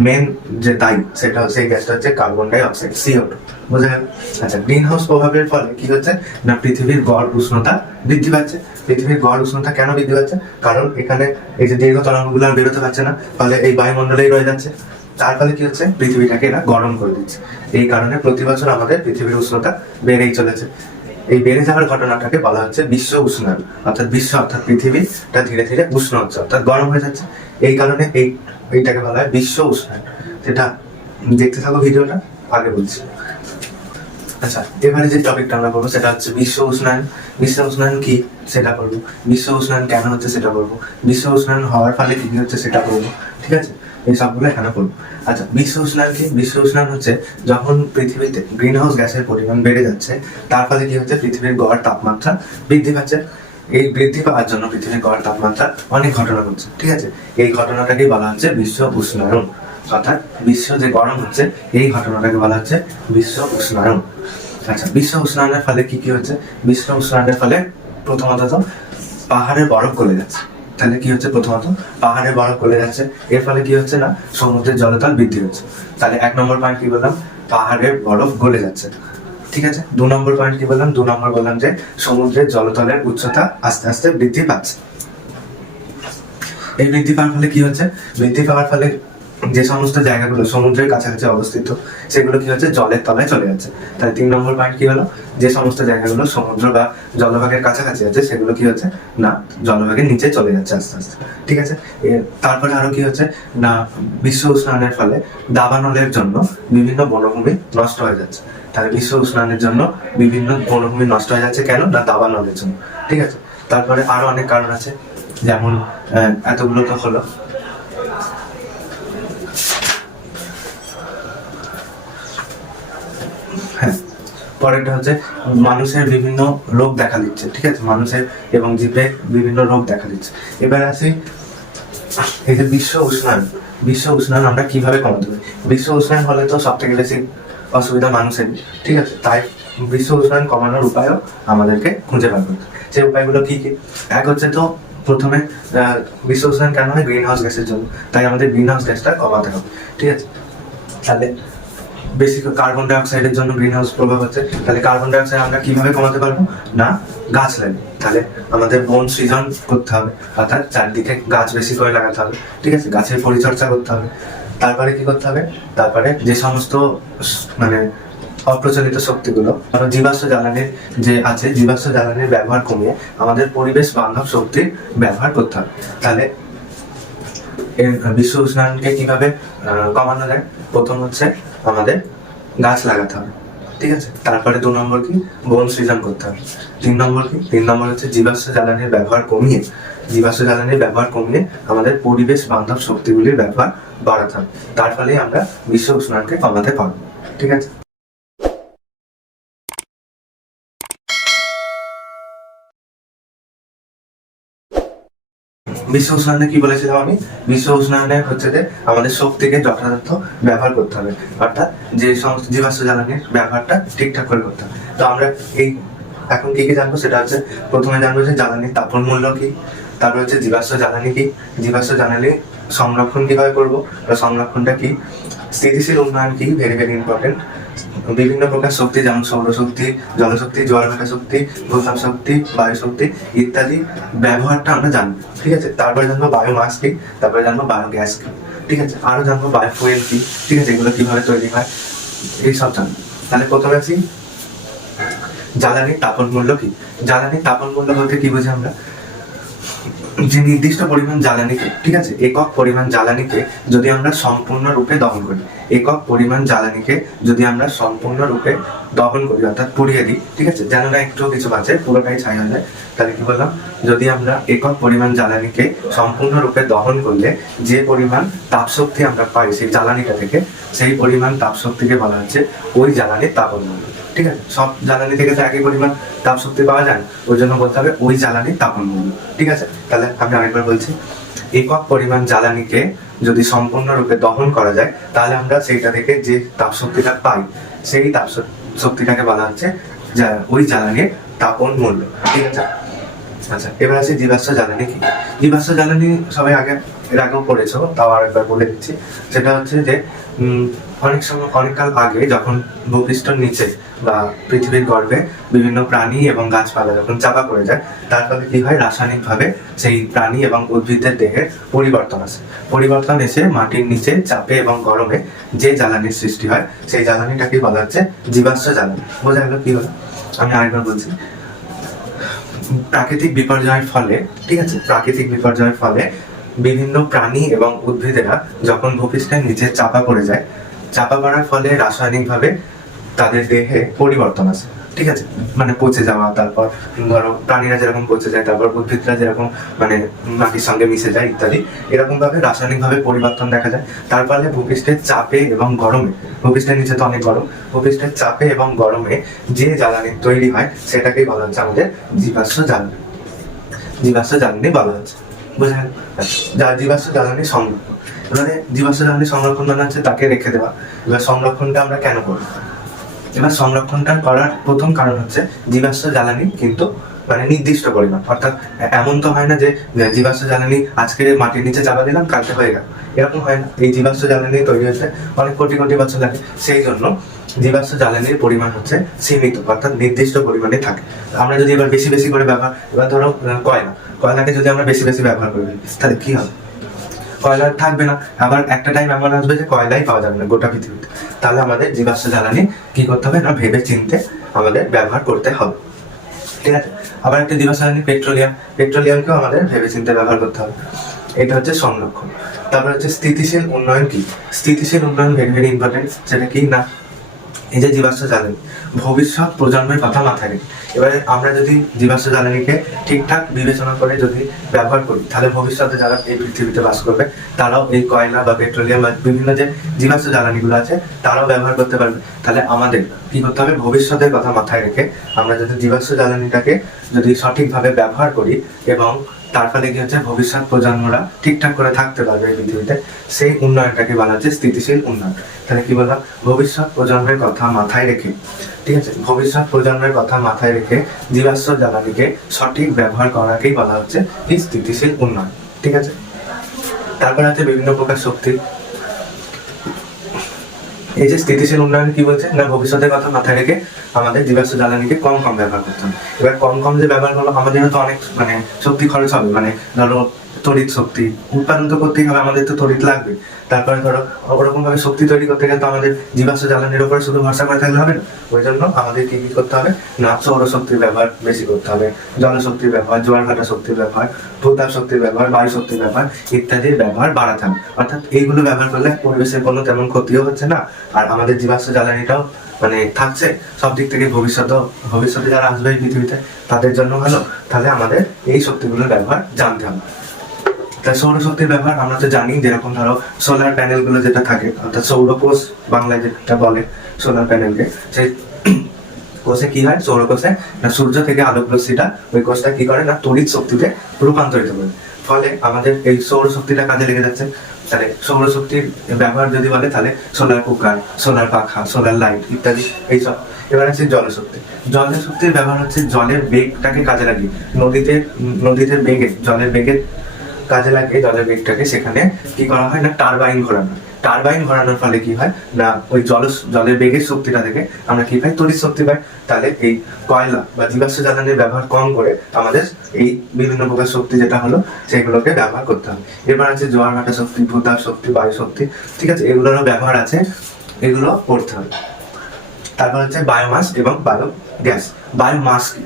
মেন যে দায়ী, সেটা হচ্ছে এই গ্যাসটা হচ্ছে কার্বন ডাই অক্সাইড, CO2। বোঝা গেল? আচ্ছা, গ্রিন হাউস প্রভাবের ফলে কি হচ্ছে না পৃথিবীর গড় উষ্ণতা বৃদ্ধি পাচ্ছে। পৃথিবীর গড় উষ্ণতা কেন বৃদ্ধি পাচ্ছে? কারণ এখানে এই যে দীর্ঘ তরঙ্গগুলো আর বেরোতে পারছে না, ফলে এই বায়ুমণ্ডলেই রয়ে যাচ্ছে। তার ফলে কি হচ্ছে? পৃথিবীটাকে এরা গরম করে দিচ্ছে। এই কারণে প্রতি বছর আমাদের পৃথিবীর উষ্ণতা বেড়েই চলেছে। এই বেড়ে যাওয়ার ঘটনাটাকে বলা হচ্ছে বিশ্ব উষ্ণায়ন, অর্থাৎ পৃথিবীটা ধীরে ধীরে উষ্ণ হচ্ছে, অর্থাৎ গরম হয়ে যাচ্ছে। এই কারণে এইটাকে বলা হয় বিশ্ব উষ্ণায়ন। সেটা দেখতে থাকো ভিডিওটা, আগে বলছি। আচ্ছা, এবারে যে টপিকটা আমরা করবো সেটা হচ্ছে বিশ্ব উষ্ণায়ন। বিশ্ব উষ্ণায়ন কি সেটা করবো, বিশ্ব উষ্ণায়ন কেন হচ্ছে সেটা করবো, বিশ্ব উষ্ণায়ন হওয়ার ফলে কি হচ্ছে সেটা করবো। ঠিক আছে, এই সবগুলো এখানে করবো। আচ্ছা, বিশ্ব উষ্ণায়ন কি? বিশ্ব উষ্ণায়ন হচ্ছে যখন পৃথিবীতে গ্রিন হাউস গ্যাসের পরিমাণ বেড়ে যাচ্ছে, তার ফলে কি হচ্ছে? পৃথিবীর গড় তাপমাত্রা বৃদ্ধি পাচ্ছে। এই বৃদ্ধি পাওয়ার জন্য পৃথিবীর গড় তাপমাত্রা অনেক ঘটনা ঘটছে। ঠিক আছে, এই ঘটনাটাকেই বলা হচ্ছে বিশ্ব উষ্ণায়ন, অর্থাৎ বিশ্ব যে গরম হচ্ছে এই ঘটনাটাকে বলা হচ্ছে বিশ্ব উষ্ণায়ন। আচ্ছা, বিশ্ব উষ্ণায়নের ফলে কি কি হচ্ছে? বিশ্ব উষ্ণায়নের ফলে প্রথমত তো পাহাড়ের বরফ গলে যাচ্ছে। তাহলে কি হচ্ছে? প্রথমত পাহাড়ের বরফ গলে যাচ্ছে, এর ফলে কি হচ্ছে না সমুদ্রের জলতল বৃদ্ধি হচ্ছে। তাহলে 1 নম্বর পয়েন্ট কি বললাম? পাহাড়ের বরফ গলে যাচ্ছে। ঠিক আছে, 2 নম্বর পয়েন্ট কি বললাম? 2 নম্বর বললাম যে সমুদ্রের জলতলের উচ্চতা আস্তে আস্তে বৃদ্ধি পাচ্ছে। এই বৃদ্ধি পাওয়ার ফলে কি হচ্ছে? বৃদ্ধি পাওয়ার ফলে যে সমস্ত জায়গাগুলো সমুদ্রের কাছাকাছি অবস্থিত সেগুলো কি হচ্ছে? জলের তলায় চলে যাচ্ছে। তাহলে 3 নম্বর পয়েন্ট কি হলো? যে সমস্ত জায়গাগুলো সমুদ্র বা জলভাগের কাছাকাছি আছে সেগুলো কি হচ্ছে না জলভাগের নিচে চলে যাচ্ছে আস্তে আস্তে। ঠিক আছে, তারপরে আরো কি হচ্ছে না বিশ্ব উষ্ণায়নের ফলে দাবানলের জন্য বিভিন্ন বনভূমি নষ্ট হয়ে যাচ্ছে। তাহলে বিশ্ব উষ্ণায়নের জন্য বিভিন্ন বনভূমি নষ্ট হয়ে যাচ্ছে কেন? না দাবানলের জন্য। ঠিক আছে, তারপরে আরো অনেক কারণ আছে, যেমন এতগুলো তো হলো। হ্যাঁ, পরেরটা হচ্ছে মানুষের বিভিন্ন রোগ দেখা দিচ্ছে। ঠিক আছে, মানুষের এবং জীবের বিভিন্ন রোগ দেখা দিচ্ছে। এবার আসি এই যে বিশ্ব উষ্ণায়ন আমরা কিভাবে কমাতে পারি? বিশ্ব উষ্ণায়ন হলে তো সব থেকে বেশি অসুবিধা মানুষের। ঠিক আছে, তাই বিশ্ব উষ্ণায়ন কমানোর উপায়ও আমাদেরকে খুঁজে বার করতে। সেই উপায়গুলো কি কি? এক হচ্ছে তো প্রথমে বিশ্ব উষ্ণায়ন কেন হয়? গ্রিন হাউস গ্যাসের জন্য। তাই আমাদের গ্রিন হাউস গ্যাসটা কমাতে হবে। ঠিক আছে, তাহলে বেশি কার্বন ডাই অক্সাইডের জন্য গ্রিন হাউস প্রভাব হচ্ছে। তাহলে কার্বন ডাই অক্সাইড আমরা কিভাবে কমাতে পারবো? না গাছ লাগিয়ে। তাহলে আমাদের বন সৃজন করতে হবে, অর্থাৎ চারদিকে গাছ বেশি করে লাগাতে হবে। ঠিক আছে, গাছের পরিচর্যা করতে হবে। তারপরে কি করতে হবে? তারপরে যে সমস্ত মানে অপ্রচলিত শক্তিগুলো, জীবাশ্ম জ্বালানির যে আছে, জীবাশ্ম জ্বালানির ব্যবহার কমিয়ে আমাদের পরিবেশ বান্ধব শক্তির ব্যবহার করতে হবে। তাহলে এর বিশ্ব উষ্ণায়নকে কিভাবে কমানো যায়? প্রথম হচ্ছে আমাদের গাছ লাগাতে হবে। ঠিক আছে, তারপরে 2 নম্বর কি? বন সৃজন করতে হবে। 3 নম্বর কি? 3 নম্বর হচ্ছে জীবাশ্ম জ্বালানির ব্যবহার কমিয়ে আমাদের পরিবেশ বান্ধব শক্তিগুলির ব্যবহার বাড়াতে হবে। তার ফলে আমরা বিশ্ব উষ্ণায়নকে কমাতে পারবো। ঠিক আছে, বিশ্ব উষ্ণায়নে কি বলেছিলাম আমি? বিশ্ব উষ্ণায়নে হচ্ছে যে আমাদের শক্তিকে যথাযথ ব্যবহার করতে হবে, অর্থাৎ যে সমস্ত জীবাশ্ম জ্বালানির ব্যবহারটা ঠিকঠাক করে করতে হবে। তো আমরা এই এখন কি কি জানবো? সেটা হচ্ছে প্রথমে জানবো যে জ্বালানির তাপন মূল্য কি, তারপর হচ্ছে জীবাশ্ম জ্বালানি কি, জীবাশ্ম জ্বালানি সংরক্ষণ কিভাবে করবো বা সংরক্ষণটা কি, স্থিতিশীল উন্নয়ন কি, ভেরি ভেরি ইম্পর্টেন্ট, বিভিন্ন প্রকার শক্তি যেমন সৌরশক্তি, জলশক্তি, জোয়ার শক্তি, ভূতাপ শক্তি, বায়ু শক্তি ইত্যাদি ব্যবহারটা আমরা জানবো। ঠিক আছে, তারপরে জানবো বায়োমাস কি, তারপরে জানবো বায়োগ্যাস কি। ঠিক আছে, আরো জানবো বায়োফুয়েল কি। ঠিক আছে, এগুলো কিভাবে তৈরি হয় এইসব জানবো। তাহলে প্রথমে আসি জ্বালানির তাপন মূল্য কি। জ্বালানির তাপন মূল্য বলতে কি বুঝি আমরা, যে নির্দিষ্ট পরিমাণ জ্বালানিকে, ঠিক আছে, একক পরিমাণ জ্বালানিকে যদি আমরা সম্পূর্ণরূপে দহন করি, একক পরিমাণ জ্বালানিকে যদি আমরা সম্পূর্ণরূপে দহন করি অর্থাৎ পুড়িয়ে দিই, ঠিক আছে, যেন না একটু কিছু বাঁচে, পুরোটাই ছাই হয়ে যায়, তাহলে কি বললাম, যদি আমরা একক পরিমাণ জ্বালানিকে সম্পূর্ণরূপে দহন করলে যে পরিমাণ তাপশক্তি আমরা পাই সেই জ্বালানিটা থেকে, সেই পরিমাণ তাপশক্তিকে বলা হচ্ছে ওই জ্বালানির তাপন মূল্য। ঠিক আছে, সব জ্বালানি থেকে তো একই পরিমাণ তাপ শক্তি পাওয়া যায়, ওই জন্য বলতে হবে ওই জ্বালানির তাপন মূল্য। ঠিক আছে, তাহলে আমি আরেকবার বলছি, একক পরিমাণ জ্বালানিকে যদি সম্পূর্ণরূপে দহন করা যায় তাহলে আমরা সেইটা থেকে যে তাপ শক্তিটা পাই সেই তাপ শক্তিটাকে বলা হচ্ছে ওই জ্বালানির তাপন মূল্য। ঠিক আছে, আচ্ছা এবার আছে জীবাশ্ম জ্বালানি কি। জীবাশ্ম জ্বালানি সবাই এর আগেও পড়েছো, তাও আরেকবার বলে দিচ্ছি। সেটা হচ্ছে যে অনেক সময় অনেককাল আগে যখন ভূপৃষ্ঠের নিচে বা পৃথিবীর গর্ভে বিভিন্ন প্রাণী এবং গাছপালা যখন চাপা পড়ে যায়, তার ফলে কি হয়, রাসায়নিকভাবে সেই প্রাণী এবং উদ্ভিদের দেহের পরিবর্তন আসে। পরিবর্তন এসে মাটির নিচে চাপে এবং গরমে যে জ্বালানির সৃষ্টি হয় সেই জ্বালানিটাকে বলা হচ্ছে জীবাশ্ম জ্বালানি। বোঝা গেল কি হলো? আমি আরেকবার বলছি, প্রাকৃতিক বিপর্যয়ের ফলে, ঠিক আছে, প্রাকৃতিক বিপর্যয়ের ফলে বিভিন্ন প্রাণী এবং উদ্ভিদেরা যখন ভূপৃষ্ঠের নিচে চাপা পড়ে যায়, চাপা পড়ার ফলে রাসায়নিকভাবে তাদের দেহে পরিবর্তন আসে। ঠিক আছে, মানে পচে যাওয়া, তারপর ধরো প্রাণীরা যেরকম পচে যায়, তারপর উদ্ভিদরা যেরকম মানে মাটির সঙ্গে মিশে যায় ইত্যাদি, এরকম ভাবে রাসায়নিক ভাবে পরিবর্তন দেখা যায়। তার ফলে ভূপৃষ্ঠের চাপে এবং গরমে, ভূপৃষ্ঠের নিচে তো অনেক গরম, ভূপৃষ্ঠের চাপে এবং গরমে যে জ্বালানি তৈরি হয় সেটাকেই বলা হচ্ছে আমাদের জীবাশ্ম জ্বালানি। জীবাশ্ম জ্বালানি বলা হচ্ছে, বুঝলেন? জীবাশ্ম জ্বালানি সংরক্ষণ। এবারে জীবাশ্ম জ্বালানি সংরক্ষণ মানে হচ্ছে তাকে রেখে দেওয়া। এবার সংরক্ষণটা আমরা কেন করবো? এবার সংরক্ষণটা করার প্রথম কারণ হচ্ছে জীবাশ্ম জ্বালানি কিন্তু মানে নির্দিষ্ট পরিমাণ, অর্থাৎ এমন তো হয় না যে জীবাশ্ম জ্বালানি আজকে মাটির নিচে চাপা দিলাম কালকে হয়ে গেল, এরকম হয় না। এই জীবাশ্ম জ্বালানি তৈরি হতে অনেক কোটি কোটি বছর লাগে। সেই জন্য জীবাশ্ম জ্বালানির পরিমাণ হচ্ছে সীমিত, অর্থাৎ নির্দিষ্ট পরিমাণে থাকে। আমরা যদি এবার বেশি বেশি করে ব্যবহার, এবার ধরো কয়লাকে যদি আমরা বেশি বেশি ব্যবহার করি তাহলে কি হবে? কয়লা থাকবে না, আবার একটা টাইম এমন আসবে যে কয়লাই পাওয়া যাবে না গোটা পৃথিবীতে। তাহলে আমাদের জীবাশ্ম জ্বালানি কি করতে হবে না, ভেবে চিনতে আমাদের ব্যবহার করতে হবে। ঠিক আছে, আবার একটা জীবাশ্ম জ্বালানি পেট্রোলিয়ামকেও আমাদের ভেবে চিনতে ব্যবহার করতে হবে। এটা হচ্ছে সংরক্ষণ। তারপর হচ্ছে স্থিতিশীল উন্নয়ন কি। স্থিতিশীল উন্নয়ন ভেরি ভেরি ইম্পর্টেন্ট। সেটা কি না, এই যে জীবাশ্ম জ্বালানি ভবিষ্যৎ প্রজন্মের কথা মাথায় রেখে, এবারে আমরা যদি জীবাশ্ম জ্বালানিকে ঠিকঠাক বিবেচনা করে যদি ব্যবহার করি তাহলে ভবিষ্যতে যারা এই পৃথিবীতে বাস করবে তারাও এই কয়লা বা পেট্রোলিয়াম বা বিভিন্ন যে জীবাশ্ম জ্বালানিগুলো আছে তারাও ব্যবহার করতে পারবে। তাহলে আমাদের কি করতে হবে, ভবিষ্যতের কথা মাথায় রেখে আমরা যদি জীবাশ্ম জ্বালানিটাকে যদি সঠিকভাবে ব্যবহার করি এবং তার ফলে কি হচ্ছে, ভবিষ্যৎ প্রজন্মরা ঠিকঠাক করে থাকতে পারবে এই পৃথিবীতে, সেই উন্নয়নটাকে বলা হচ্ছে স্থিতিশীল উন্নয়ন। তাহলে কি বললাম, ভবিষ্যৎ প্রজন্মের কথা মাথায় রেখে, ঠিক আছে, ভবিষ্যৎ প্রজন্মের কথা মাথায় রেখে জীবাশ্ম জ্বালানিকে সঠিক ব্যবহার করাকেই বলা হচ্ছে এই স্থিতিশীল উন্নয়ন। ঠিক আছে, তারপর আছে বিভিন্ন প্রকার শক্তি। এই যে স্থিতিশীল উন্নয়ন কি বলছে না, ভবিষ্যতের কথা মাথায় রেখে আমাদের জীবাশ্ম জ্বালানিকে কম কম ব্যবহার করতে হবে। এবার কম কম যে ব্যবহার করলো আমাদের তো অনেক মানে শক্তি খরচ হবে, মানে ধরো তড়িৎ শক্তি উৎপাদন তো করতেই হবে, আমাদের তো তড়িৎ লাগবে। তারপরে ধরো ওরকম ভাবে শক্তি তৈরি করতে গেলে তো আমাদের জীবাশ্ম জ্বালানির উপরে শুধু ভরসা করে থাকলে হবে না। ওই জন্য আমাদের কি কি করতে হবে না, সৌরশক্তির ব্যবহার বেশি করতে হবে, জলশক্তির ব্যবহার, জোয়ার ভাটা শক্তির ব্যবহার, ভূতাপ শক্তির ব্যবহার, বায়ু শক্তির ব্যবহার ইত্যাদির ব্যবহার বাড়াতে হবে। অর্থাৎ এইগুলো ব্যবহার করলে পরিবেশের কোনো তেমন ক্ষতিও হচ্ছে না, আর আমাদের জীবাশ্ম জ্বালানিটাও মানে থাকছে। সব দিক থেকে ভবিষ্যতে যারা আসবে এই পৃথিবীতে তাদের জন্য ভালো। তাহলে আমাদের এই শক্তিগুলোর ব্যবহার জানতে হবে। তাই সৌরশক্তির ব্যবহার আমরা তো জানি, যেরকম ধরো সোলার প্যানেল গুলো যেটা থাকে, অর্থাৎ সৌরকোষ বাংলায় যেটা বলে সোলার প্যানেলকে, সেই কোষে কি হয়, সৌরকোষে না সূর্য থেকে আলোক রশ্মিটা ওই কোষটা কি করে না তড়িৎ শক্তিতে রূপান্তরিত করে, ফলে আমাদের এই সৌরশক্তিটা কাজে লেগে যাচ্ছে। তাহলে সৌরশক্তির ব্যবহার যদি বলে তাহলে সোলার কুকার, সোলার পাখা, সোলার লাইট ইত্যাদি এইসব। এবার আছে জলশক্তি। জলের শক্তির ব্যবহার হচ্ছে জলের বেগটাকে কাজে লাগিয়ে, নদীতে বেগে, জলের বেগের কাজে লাগে জলের বেগটাকে, সেখানে কি করা হয় না টারবাইন ঘোরানো। টারবাইন ঘোরানোর ফলে কি হয় না, ওই জলের বেগের শক্তিটা থেকে আমরা কি পাই, তড়িৎ শক্তি পাই। তাহলে এই কয়লা বা জীবাশ্ম জ্বালানির ব্যবহার কম করে আমাদের এই বিভিন্ন প্রকার শক্তি যেটা হলো সেগুলোকে ব্যবহার করতে হবে। এবার আছে জোয়ার ভাটা শক্তি, ভূতাপ শক্তি, বায়ু শক্তি। ঠিক আছে, এগুলোরও ব্যবহার আছে, এগুলো পড়তে হবে। তারপর হচ্ছে বায়োমাস এবং বায়োগ্যাস। বায়োমাস কি?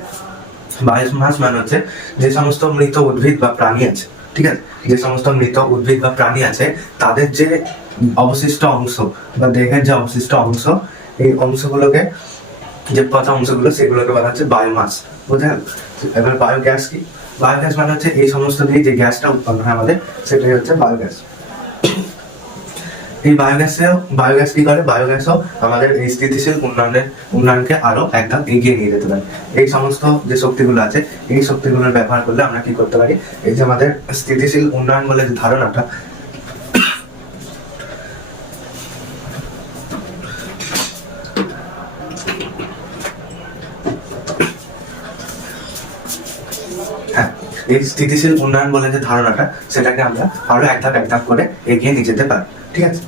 বায়োমাস মানে হচ্ছে যে সমস্ত মৃত উদ্ভিদ বা প্রাণী আছে, ঠিক আছে, যে সমস্ত মৃত উদ্ভিদ বা প্রাণী আছে তাদের যে অবশিষ্ট অংশ বা দেহের যে অবশিষ্ট অংশ, এই অংশগুলোকে, যে পচা অংশগুলো, সেগুলোকে বলা হচ্ছে বায়োমাস। বুঝতে গেল? এবার বায়োগ্যাস কি? বায়োগ্যাস মানে হচ্ছে এই সমস্ত দিয়ে যে গ্যাসটা উৎপন্ন হয় আমাদের, সেটাই হচ্ছে বায়োগ্যাস। এই বায়োগ্যাস কি করে? বায়োগ্যাসও আমাদের এই স্থিতিশীল উন্নয়নকে আরো এক ধাপ এগিয়ে নিয়ে যেতে পারে। এই সমস্ত যে শক্তিগুলো আছে, এই শক্তিগুলোর ব্যবহার করলে আমরা কি করতে পারি? এই যে আমাদের স্থিতিশীল উন্নয়ন বলে যে ধারণাটা, হ্যাঁ, এই স্থিতিশীল উন্নয়ন বলে যে ধারণাটা, সেটাকে আমরা আরো এক ধাপ করে এগিয়ে নিয়ে যেতে পারি। ঠিক আছে?